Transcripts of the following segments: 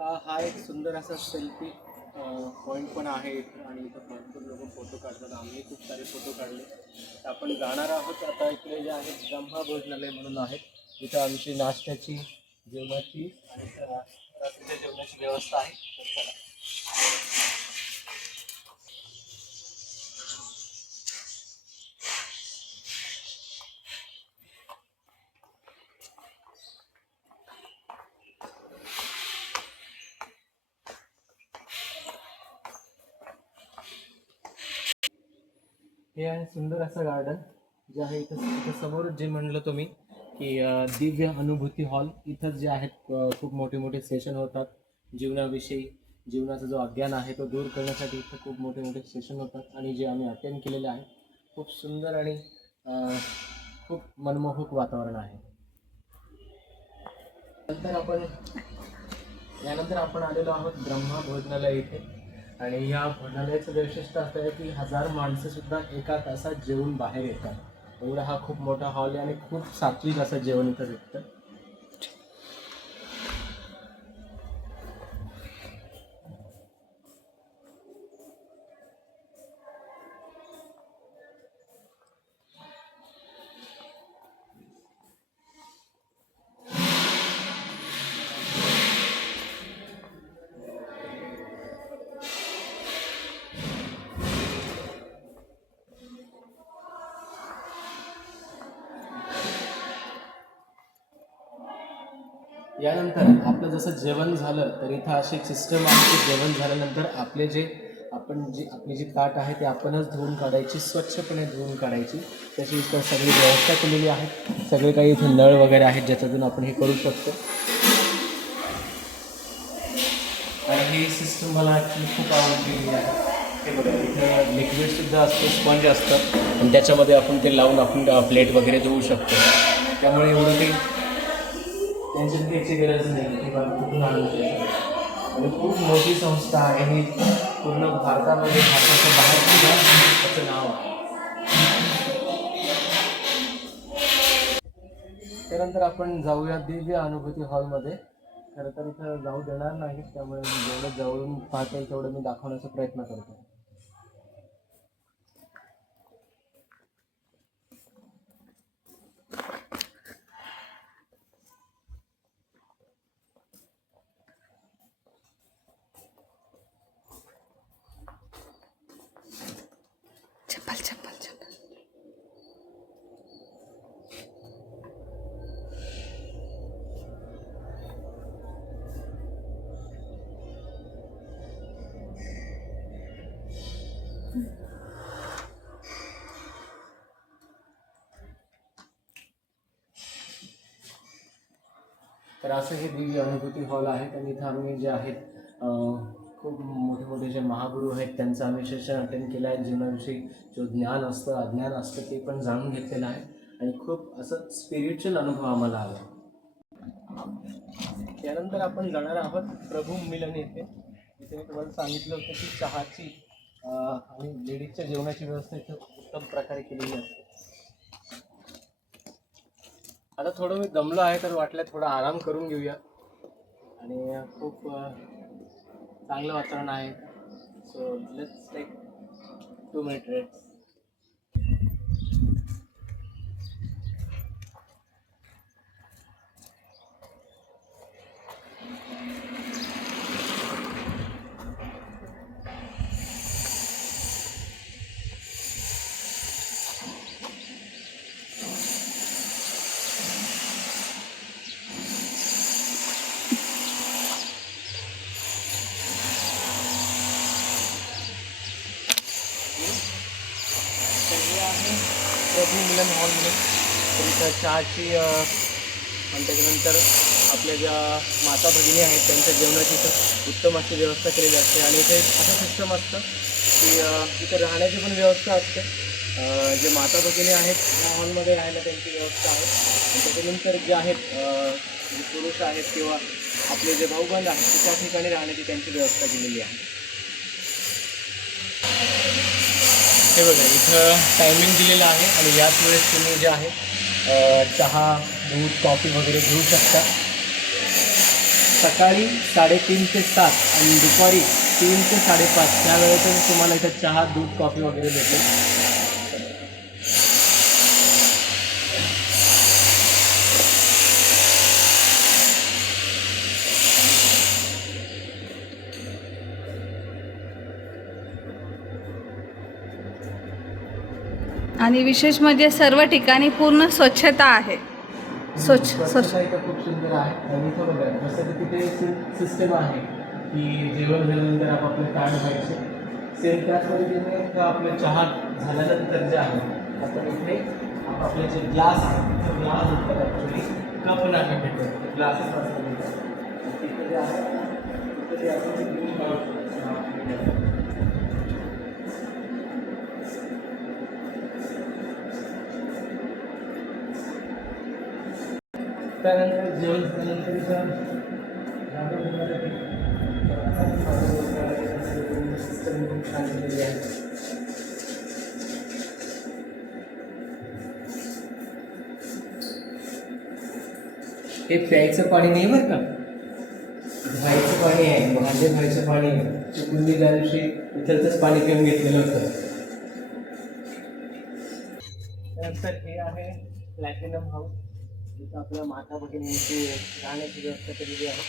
हा एक सुंदर असा सेल्फी पॉईंट पण आहे इथं आणि इथं भरपूर लोक फोटो काढतात. आम्ही खूप सारे फोटो काढले. तर आपण जाणार आहोत आता. इकडे जे आहे ब्रह्मा भोजनालय म्हणून आहे. इथं आमची नाश्त्याची, जेवणाची आणि रात्रीच्या जेवणाची व्यवस्था आहे. तर चला. हे आहे सुंदर असं गार्डन जे आहे इथं समोरच जे म्हणलं तुम्ही की दिव्य अनुभूती हॉल. इथंच जे आहेत खूप मोठे मोठे सेशन होतात जीवनाविषयी. जीवनाचा जो अज्ञान आहे तो दूर करण्यासाठी इथं खूप मोठे मोठे सेशन होतात आणि जे आम्ही अटेंड केलेले आहे. खूप सुंदर आणि खूप मनमोहक वातावरण आहे. यानंतर आपण आलेलो आहोत ब्रह्मा भोजनालय इथे. आणि या भोजनालयाचं वैशिष्ट्य असं आहे की 1000 माणसं सुद्धा एका तासात जेवून बाहेर येतात. एवढा हा खूप मोठा हॉल आहे आणि खूप सात्विक असं जेवण इथं भेटतं. यानंतर आपलं जसं जेवण झालं तर इथं अशी एक सिस्टम आहे की जेवण झाल्यानंतर आपली जी ताट आहे ते आपणच धुवून काढायची, स्वच्छपणे धुवून काढायची. तशी इथं सगळी व्यवस्था केलेली आहे. सगळे काही इथे नळ वगैरे आहेत ज्याच्यातून आपण हे करू शकतो. आणि ही सिस्टम मला ॲक्च्युली खूप आवडलेली आहे. हे बघा इथं लिक्विडसुद्धा असतं, स्पंज असतं आणि त्याच्यामध्ये आपण ते लावून आपण प्लेट वगैरे धुवू शकतो. त्यामुळे एवढं काही टेन्शन घ्यायची गरज नाही की बाबा कुठून आणून द्यायचं. आणि खूप मोठी संस्था आहे ही. पूर्ण भारतामध्ये, भारताच्या बाहेर सुद्धा त्याचं नाव आहे. त्यानंतर आपण जाऊया दिव्य अनुभूती हॉलमध्ये. खरं तर इथं जाऊ देणार नाही, त्यामुळे जेवढं जवळून पाहता येईल तेवढं मी दाखवण्याचा प्रयत्न करतो. चप्पल चप्पल चप्पल. तर असं हे दिव्य अनुभूती हॉल आहेत आणि इथं आम्ही जे आहेत खूप मोठे मोठे जे महागुरू आहेत त्यांचं आम्ही सेशन अटेंड केलं आहे. जीवनाविषयी जो ज्ञान असतं, अज्ञान असतं ते पण जाणून घेतलेलं आहे आणि खूप असं स्पिरिच्युअल अनुभव आम्हाला आला. त्यानंतर आपण जाणार आहोत प्रभू मिलन येथे. इथे मी तुम्हाला सांगितलं होतं की चहाची आणि लेडीजच्या जेवणाची व्यवस्था इथं उत्तम प्रकारे केलेली असते. आता थोडं मी दमलो आहे तर वाटलं थोडा आराम करून घेऊया. आणि खूप चांगलं वातावरण आहे. So let's take 2 minute rest. Prabhu Milan hall म्हणून. तर इथं चहाची आणि त्याच्यानंतर आपल्या ज्या माता भगिनी आहेत त्यांच्या जेवणाची इथं उत्तम अशी व्यवस्था केलेली असते. आणि इथे असं सिस्टम असतं की इथं राहण्याची पण व्यवस्था असते. जे माता भगिनी आहेत या हॉलमध्ये राहायला त्यांची व्यवस्था आहे. आणि त्याच्यानंतर जे आहेत जे पुरुष आहेत किंवा आपले जे भाऊबंद आहेत त्या ठिकाणी राहण्याची त्यांची व्यवस्था केलेली आहे. हे बघा इथं टायमिंग दिलेलं आहे आणि याच वेळेस तुम्ही जे आहे चहा, दूध, कॉफी वगैरे घेऊ शकता. सकाळी 3:30 ते 7 आणि दुपारी 3 ते 5:30 त्या वेळेतच तुम्हाला इथं चहा, दूध, कॉफी वगैरे भेटेल. आणि विशेष म्हणजे सर्व ठिकाणी पूर्ण स्वच्छता आहे. स्वच्छता इथं खूप सुंदर आहे. आणि इथं बघा जसं की तिथे सिस्टम आहे की जेवण झाल्यानंतर आपापले ताट व्हायचे. सेम त्याच पद्धतीने इथं आपलं चहा झाल्यानंतर जे आहे आता इथे आपापले जे ग्लास आहेत ते ग्लास भेटतात. ॲक्च्युली कप नाही भेटत, ग्लासेस असतात. तिथे जे आहे तिथे जे आपण घेऊन जाऊ शकतो. त्यानंतर जेवण झाल्यानंतर इथं सिस्टम खूप छान केलेली आहे. हे प्यायचं पाणी नाही बरं का, धुवायचं पाणी आहे, भांडे धुवायचं पाणी आहे. चुकून मी त्या दिवशी इथलचंच पाणी पिऊन घेतलेलं होतं. त्यानंतर हे आहे प्लॅटिनम हाऊस. इथं आपल्या माता भगिनींची राहण्याची व्यवस्था केलेली आहे.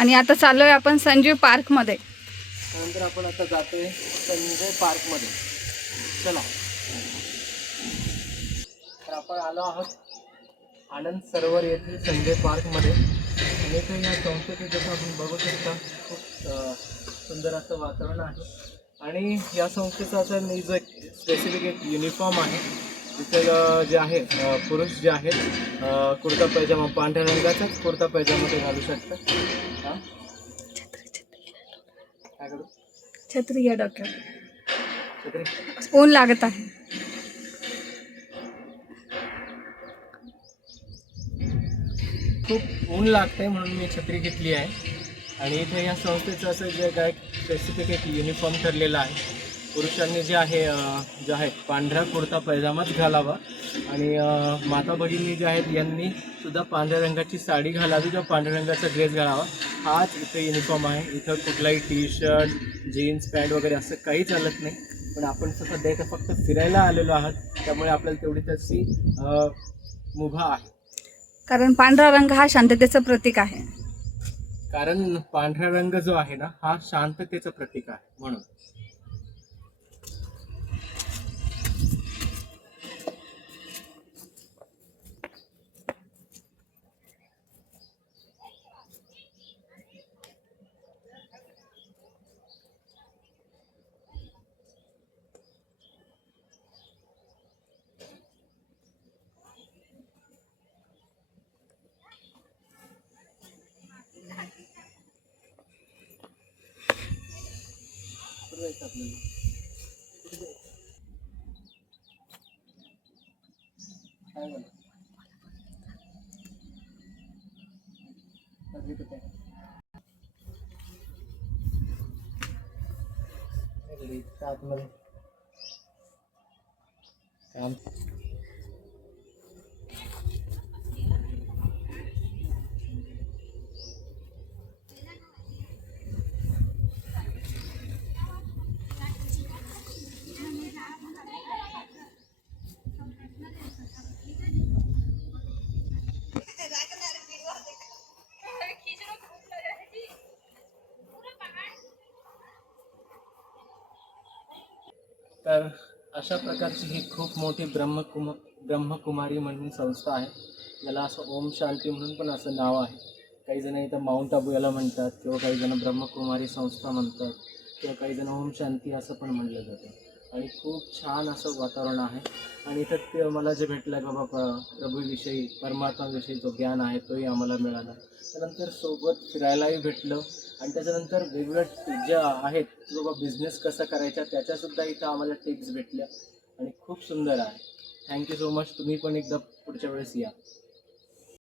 आणि आता चाललोय आपण संजीव पार्कमध्ये. त्यानंतर आपण आता जातोय संजय पार्कमध्ये. चला, तर आपण आलो आहोत आनंद सरोवर येथील संजय पार्कमध्ये. आणि इथे या संस्थेचे जसं आपण बघू शकता खूप सुंदर असं वातावरण आहे. आणि या संस्थेचा असं जो एक स्पेसिफिक एक युनिफॉर्म आहे. तिथं जे आहे पुरुष जे आहेत कुर्ता पैजामा, पांढऱ्या रंगाचाच कुर्ता पैजामा ते घालू शकतात. हां, काय करू? छत्री या डॉक्टर, छत्री ऊन लागत आहे. खूप ऊन लागते म्हणून मी छत्री घेतली आहे. आणि इथे या संस्थेचं असं जे काय स्पेसिफिक एक युनिफॉर्म ठरलेला आहे. पुरुषांनी जे आहे पांढरा कुर्ता पैजामाच घालावा. आणि माता भगिनी जे आहेत यांनी सुद्धा पांढऱ्या रंगाची साडी घालावी किंवा पांढऱ्या रंगाचा ड्रेस घालावा. हाच इथे युनिफॉर्म आहे. इथं कुठलाही टी शर्ट, जीन्स पॅन्ट वगैरे असं काही चालत नाही. पण आपण सध्या इथं फक्त फिरायला आलेलो आहात, त्यामुळे आपल्याला तेवढी तशी मुभा आहे. कारण पांढरा रंग हा शांततेचं प्रतीक आहे. कारण पांढरा रंग जो आहे ना हा शांततेचं प्रतीक आहे म्हणून. काम तर अशा प्रकारची ही खूप मोठी ब्रह्मकुमारी म्हणून संस्था आहे. याला असं ओम शांती म्हणून पण असं नाव आहे. काही जण इथं माउंट आबू याला म्हणतात, किंवा काही जण ब्रह्मकुमारी संस्था म्हणतात, किंवा काही जण ओम शांती असं पण म्हणलं जातं. आणि खूप छान असं वातावरण आहे. आणि इथं ते मला जे भेटलं आहे बाबा प्रभूविषयी, परमात्माविषयी जो ज्ञान आहे तोही आम्हाला मिळाला. त्यानंतर सोबत फिरायलाही भेटलं. आणि त्याच्यानंतर वेगवेगळ्या ज्या आहेत की बाबा बिझनेस कसा करायचा त्याच्यासुद्धा इथं आम्हाला टिप्स भेटल्या. आणि खूप सुंदर आहे. Thank you so much. तुम्ही पण एकदा पुढच्या वेळेस या.